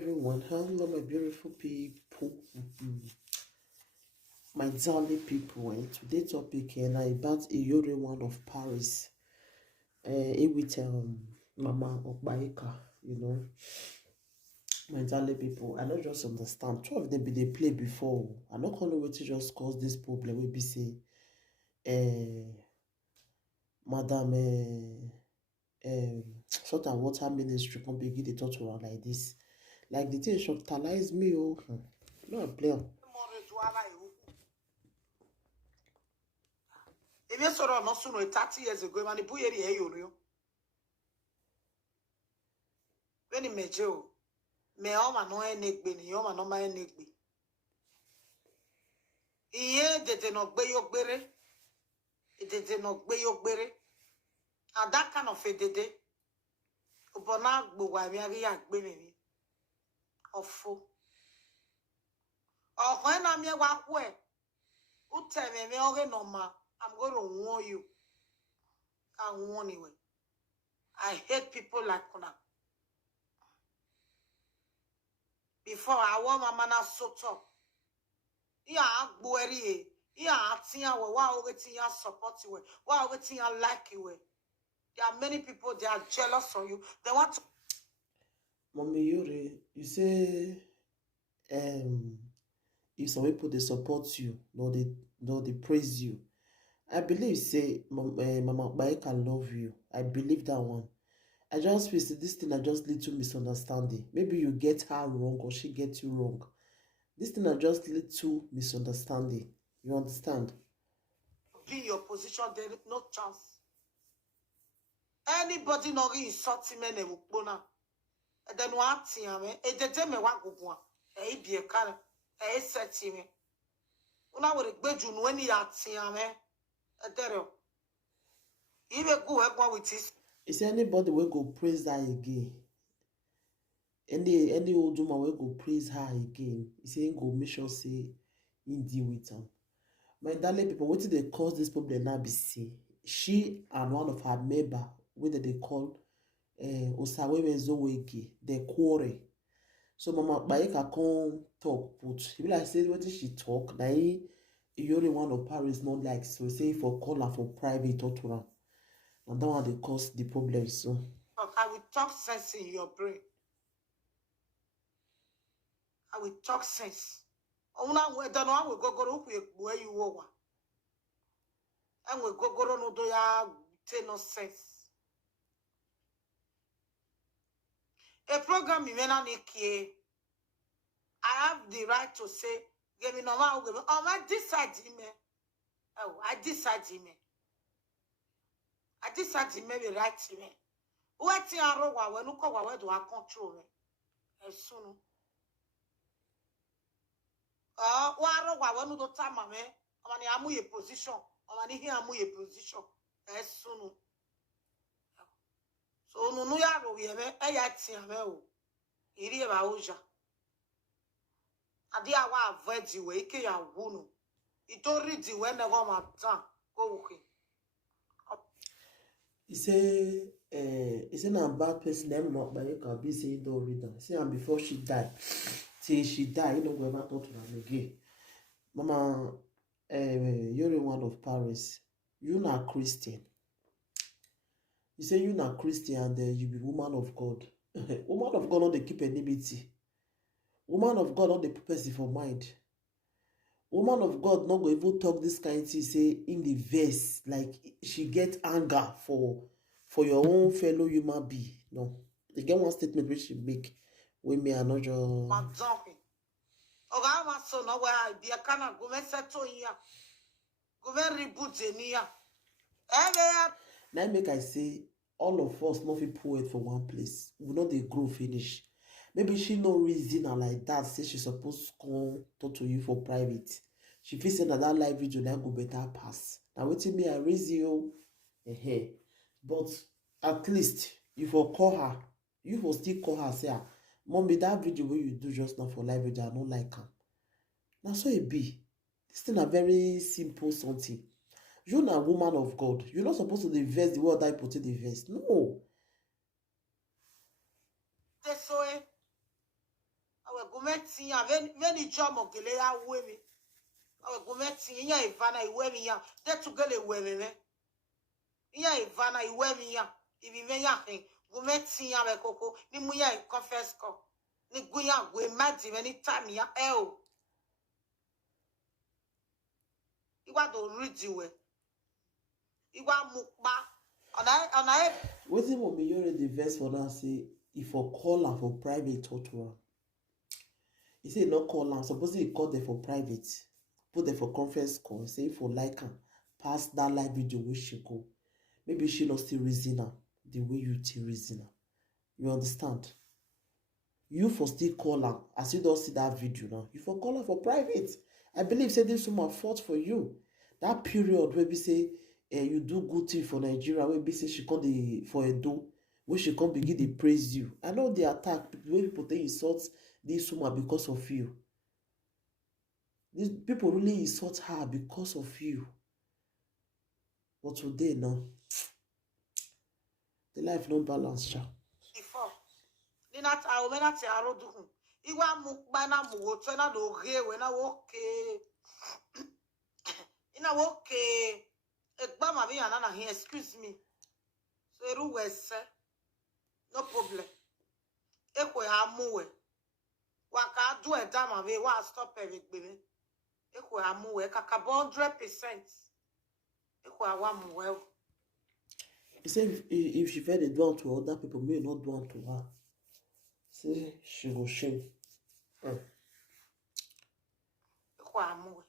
everyone. Hello, my beautiful people. My darling people. Today's topic about a Yori one of Paris. With Mama Okpaika, my darling people. I don't just understand. Two of them be they play before. I not gonna wait to just cause this problem. We be say, Madam, sort of water ministry can begin to talk to her like this. Like the thing shocktalize me. Oh, no, I play. If you saw no sooner 30 years ago, man, the boy here you when he met you, me all man no neck be, you man no my neck be. Iye did not be your berry, it did not be your berry, and that kind of a dede. Upon go why me a baby of fool. Or when I'm your walk where, who tell me okay no ma, I'm going to warn you. I warn you. I hate people like Kuna. Before I want my man so top. Yeah, boy, yeah, tia, wow, waiting you support you, wow, waiting you like you. There are many people they are jealous of you. They want to. Mommy Yuri, you say if some people they support you, no they praise you. I believe say Mama Okpaika love you. I believe that one. I just feel say this thing are just little misunderstanding. Maybe you get her wrong or she gets you wrong. This thing are just little misunderstanding. You understand? Be in your position, there is no chance. Anybody not insulting me, they will go now. And then what thing, me? And the me what go go? Be a car. Set me. Una would be June when you are seeing me. And there, even go with this. Is anybody will go praise her again? Any old woman will go praise her again. He say go make sure say he deal with them. My darling people, what did they cause this problem now? Be say she and one of her member, what they call Osawewe Zowegi, they quarrel. So Mama Okpaika come talk, but he be like say what did she talk? Now he only one of Paris not like so say for call her for private or to her. And that one they cause the problem. So I will talk sense in your brain. I will talk sense. Una we don't know we go where you are. And we go no do ya take no sense. A program you may Niki. I have the right to say, give me normal, give me. Oh, I decide me. Oh, I decide me. I decide me be right me. What you are wrong when you come where do I control me? As soon. What wrong when you do time me? I'm amu a position. I'm here amu a position. As soon. So no ya ro ye me. Ya tia me o. Iri e ba oja. Adi awa avoid the way ke ya wunu. It don't read the when they go my time. Go okay. he say na bad person them not but you can be saying don't read them. See and before she die, till she die, you don't go ever talk to them again. Mama you're one of Paris. You not Christian. You say you not Christian and you be woman of God. Woman of God not they keep enmity. Woman of God not they purpose for mind. Woman of God not go even talk this kind thing say in the verse like she get anger for your own fellow human being. No, they get one statement which she make when me are not just. Oga ma so no where be kana go me settle here. Go me reboot enia. Now make I say all of us not fit poet for one place. We not they grow finish. Maybe she no reason her like that. Say she supposed to come talk to you for private. She feel say that live video then go better pass. Now waiting me I raise you. But at least you for call her. You for still call her say, Mommy, that video where you do just now for live video, I don't like her. Now so it be. This thing a very simple something. You're not a woman of God. You're not supposed to invest the word I put in the verse. No. gumeti ya veni jomo gele ya wemi. Gumeti ya ivana iwemi ya. De tugele wemi me. Ya ivana iwemi ya. Ibi me ya hin. Gumeti ya koko. Ni muya confess ko. Ni guya we madi many time ya eo. Iwa do read you. Iwa mukba. Ona Wetin Mummy Yore the verse for now say if for call am for private talk to am. He say no call am. Suppose he call them for private. Put them for conference call. Say for like am. Pass that live video where she go. Maybe she not still reason am the way you still reason am. You understand? You for still call am as you don't see that video now. You for call am for private. I believe say this woman fought for you. That period where we say you do good thing for Nigeria, where we say she come the for Edo, where she come begin to praise you. I know the attack when people they insult this woman because of you. These people really insult her because of you. But today now, the life no balance, sha. before. Nina ta o mena ti aro dukun. Iwa mukba na muwoto na lo rewe na woke. Ina woke. Egba ma bi yana na here, excuse me. So eru wese. No problem. Eko ya muwe. Waka do e da ma be wa stop e gbe me. Eko ya muwe kaka 100%. Eko ya wa muwe. He said if she fed the do to other people, may not do to her. Say she go shame. Eko ya muwe.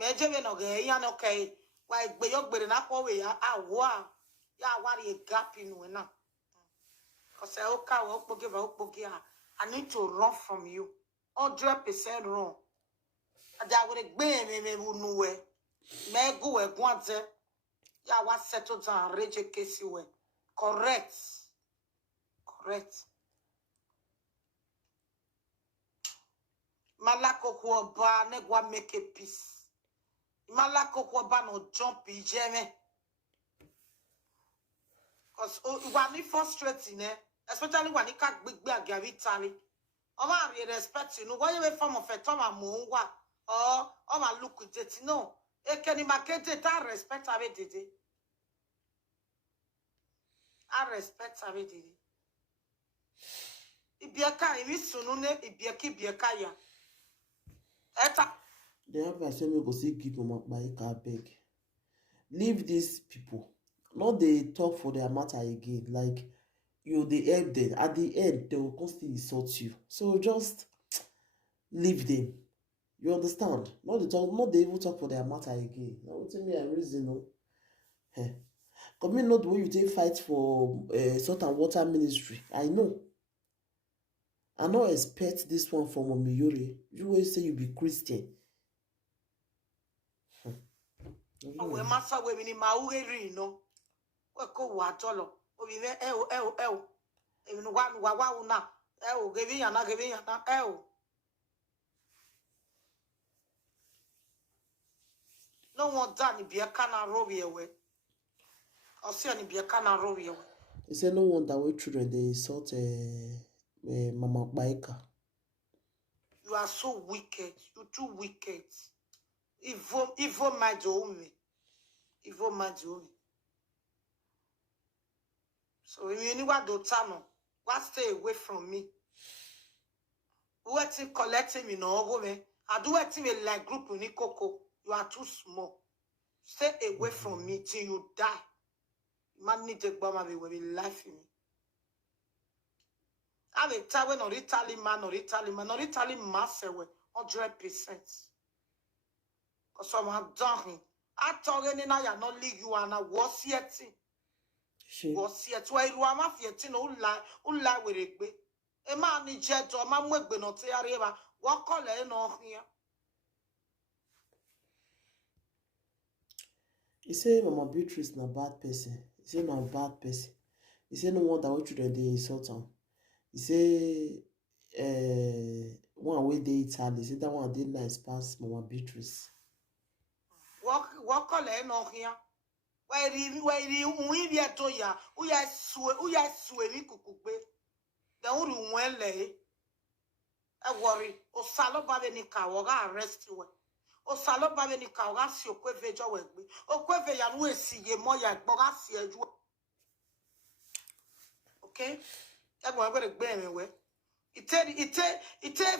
Meje be no ge ya no kai. Wa igbe yo gbere na ko we ya awa. Ya wari a gap in we na. Cause I need to run from you. 100% run. And I would have been me nowhere. Me go we guante. Ya wa settle down reje kesi we. Correct. Correct. Malako ko ba ne gwa make a peace. Malako ko ba no jump ijeme. Cause when it frustrating, especially when it can't big Gary Tally. Oma re respect you. No, why you form of a toma muwa or oma look with it. No, e can you make it that respect ave dede. I respect ave dede. Ibiaka imi sunune ibiaki biaka ya. Eta. The advice me go say give them up by beg. Leave these people. Not they talk for their matter again. Like you they help them. At the end, they will constantly insult you. So just leave them. You understand? Not they talk, not they even talk for their matter again. Now tell me a reason, no. Come in not the way you take fight for salt and water ministry. I know. I not expect this one from Omiyore. You always say you be Christian. We massa we ni mauri no. We ko wa tolo. Obi me e. Even wa una. Giving yana. No one done be a canna rovi away. Or see any be a canna rovi away. He said no wonder we children they insult Mama Okpaika. You are so wicked. You too wicked. Evil mind me. Evil mind me. So if you want to tell what stay away from me. What collecting me no woman. I do it like group in Coco. You are too small. Stay away from me till you die. Man need to bomb me when you life in me. I'm a tower or Italian man or Italian master 100%. Because I'm done. I told you now you're not league you and I was yet. Was yet why you are mafia ula with it. A man in jet or man would be not here. What color no here? He say Mama Beatrice na bad person. He say na bad person. He say no wonder we children they insult am. He say one way they Italy. He say that one dey nice pass Mama Beatrice. What color no here? Why we be to ya? Who ya swear? Who ya swear? We kukube. Then who went lay? E worry. O salo babe ni ka woga arrest we. O salo babe ni ka woga si okwe jo we gbe. Okwe ya nu esi ye mo ya gboga si eju. Okay? E go gbe gbe me we. It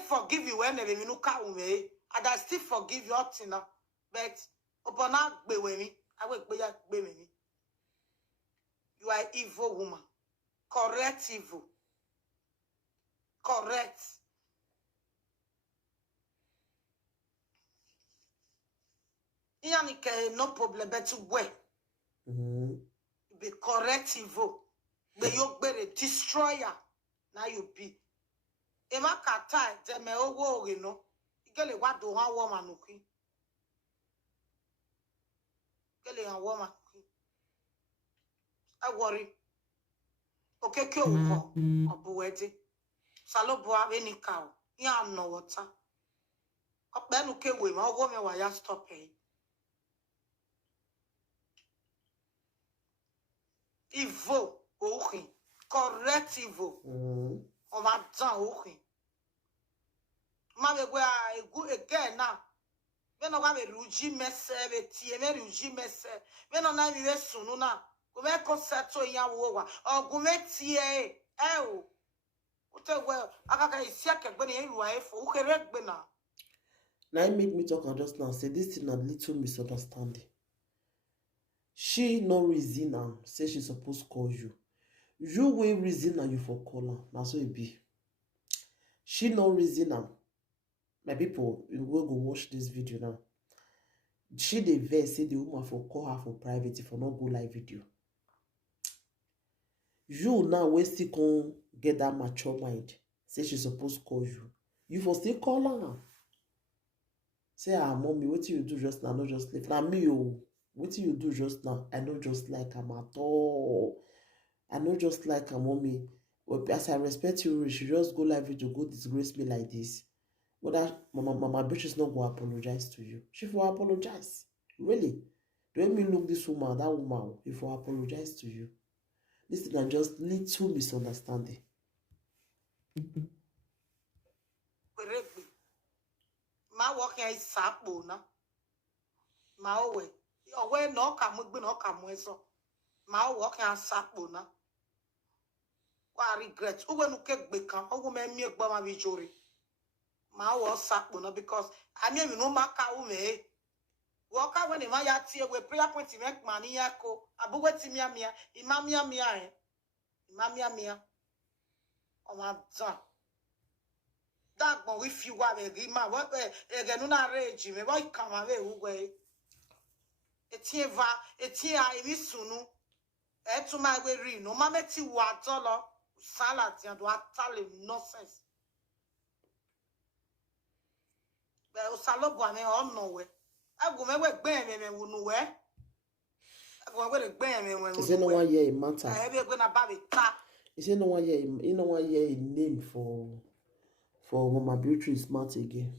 forgive you when you no ka ume. And I still forgive you up now. But upona gbe we mi. I will gbe ya gbe me. You are evil woman. Correct evil. Correct. Iyanike no problem but we be correct evil. Be you be the destroyer. Now you be. Ema kata deme owo you know. Igele wa do han woman okui. Igele han woman okui. I worry. Okay, ke wo obuwede. Salobo abeni ka o. Ya no water. Openu ke we ma owo me wa ya stop e. Evil okin. Correct evil. On va dan okin. Ma be gwa egu again now. Me no ga be ruji mese be tie me ruji mese. Me no na mi be sunu na. Go me concept to yan wo wa. Ogun me tie e o. Ute we akaka isi akegbe ni ru afo. U kere gbe na. Now it make me talk and just now say this thing a little misunderstanding. She no reason say she supposed call you. You will reason you for call her. Now so it be. She no reason my people, you will go watch this video now. She the verse say the woman for call her for private for not go live video. You now we still can get that mature mind. Say she supposed call you. You for still call her. Say mommy, what you do just now? Not just leave. Now me what you do just now? I know just like I'm at all. I know just like a mommy. But as I respect you, she just go live video, go disgrace me like this. But that Mama Beatrice not go apologize to you. She will apologize. Really. Don't me look this woman, that woman, if will apologize to you. This thing is just little misunderstanding. Ma work here is sapo na. Ma owe. Owe no kamu gbe no kamu eso. Ma work here sapo na. Wa regret. Uwe nu ke gbe kan. Owo me mi egba ma bi jori. Ma wo sapo na because I mean no maka ume. Woka when ma ya tie we prayer point make mani yako. Abu weti mia imamia mia eh. Imamia mia. O ma dan. That one if you are a man, what again na rage me boy come away ugwe. Etie I sunu. To my way ring. No mameti wa dollar salad and what tell nonsense. But Osalobo me on nowhere. I go me we gbe me wunu we. I go we gbe me when. Is there no one here in matter? I be going about it ta. Is there no one here? You know one here in name for Mama Beatrice Mount again.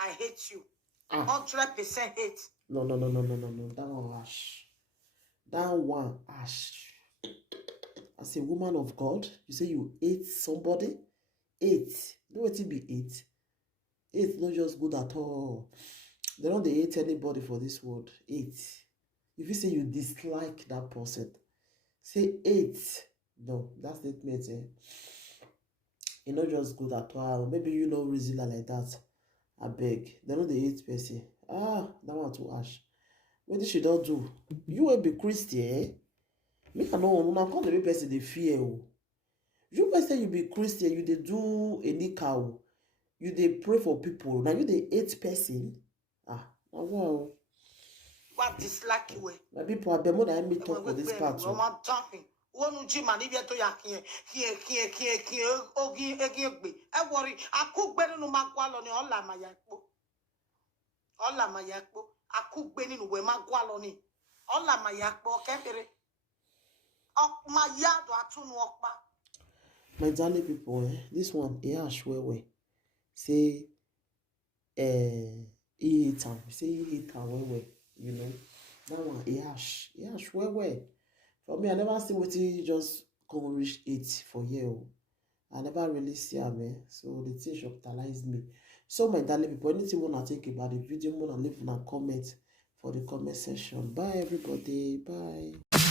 I hate you. 100% hate. No. That one ash. That one ash. As a woman of God, you say you hate somebody? Hate. You know what it be hate? Hate not just good at all. They don't hate anybody for this word. Hate. If you say you dislike that person, say hate. No, that statement, it's not just good at all. Maybe you know reason like that. I beg. They know the hate person. That one too harsh. What did she don't do? You will be Christian. Me I know when I call the person they fear. You may say you be Christian, you they do any cow. You they pray for people. Now you they hate person. Wow. What dislike you? My people are more than me talk for this part. Wonu ji mani bi to ya kin ogi egbe e worry akugbe ninu magwa lo ni ola maya epo akugbe ninu we magwa lo ni ola maya epo kekere ok maya do atunu okpa. My darling people, this one ash well say he hate am say he hate am well you know that one ash well. For me, I never see what he just come reach 8 for here. Oh. I never really see am, so the thing shocktalized me. So my darling people, anything you wanna think about the video, wanna leave una comment for the comment section. Bye everybody, bye.